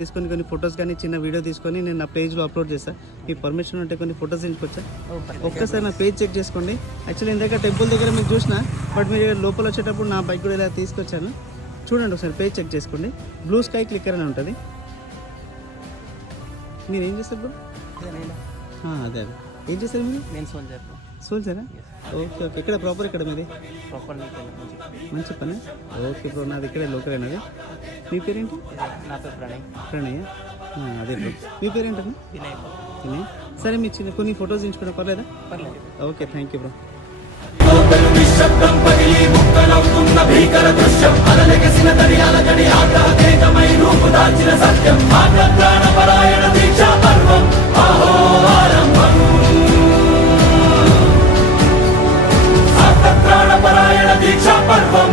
తీసుకొని కొన్ని ఫొటోస్ కానీ చిన్న వీడియో తీసుకొని నేను నా పేజ్లో అప్లోడ్ చేస్తాను. మీ పర్మిషన్ ఉంటే కొన్ని ఫొటోస్ తీసుకోవచ్చా? ఒక్కసారి నా పేజ్ చెక్ చేసుకోండి. యాక్చువల్లీ ఇందాక టెంపుల్ దగ్గర మీకు చూసిన, బట్ మీరు లోపల వచ్చేటప్పుడు నా బైక్ కూడా ఇలా తీసుకొచ్చాను. చూడండి ఒకసారి పేజ్ చెక్ చేసుకోండి. బ్లూ స్కై క్లిక్కర్ అని ఉంటుంది. మీరు ఏం చేస్తారు బ్రో? అదే ఏం చేస్తారు మీరు? నేను సోల్జర్. సోల్జరా? Okay okay. ఇక్కడ ప్రాపర్ ఇక్కడ మీది ప్రాపర్ మంచి పని. ఓకే బ్రో, నాది ఇక్కడే లోకల్ అయినది. మీ పేరేంటి? నా పేరు ప్రణయ్. ప్రణయ్, అదే బ్రో. మీ పేరేంటన్నా? వినయ్. వినయ్. సరే మీ చిన్న కొన్ని ఫొటోస్ తీయించుకోవడం పర్లేదా? పర్లేదు. Okay, thank you bro. దీక్షా పర్వం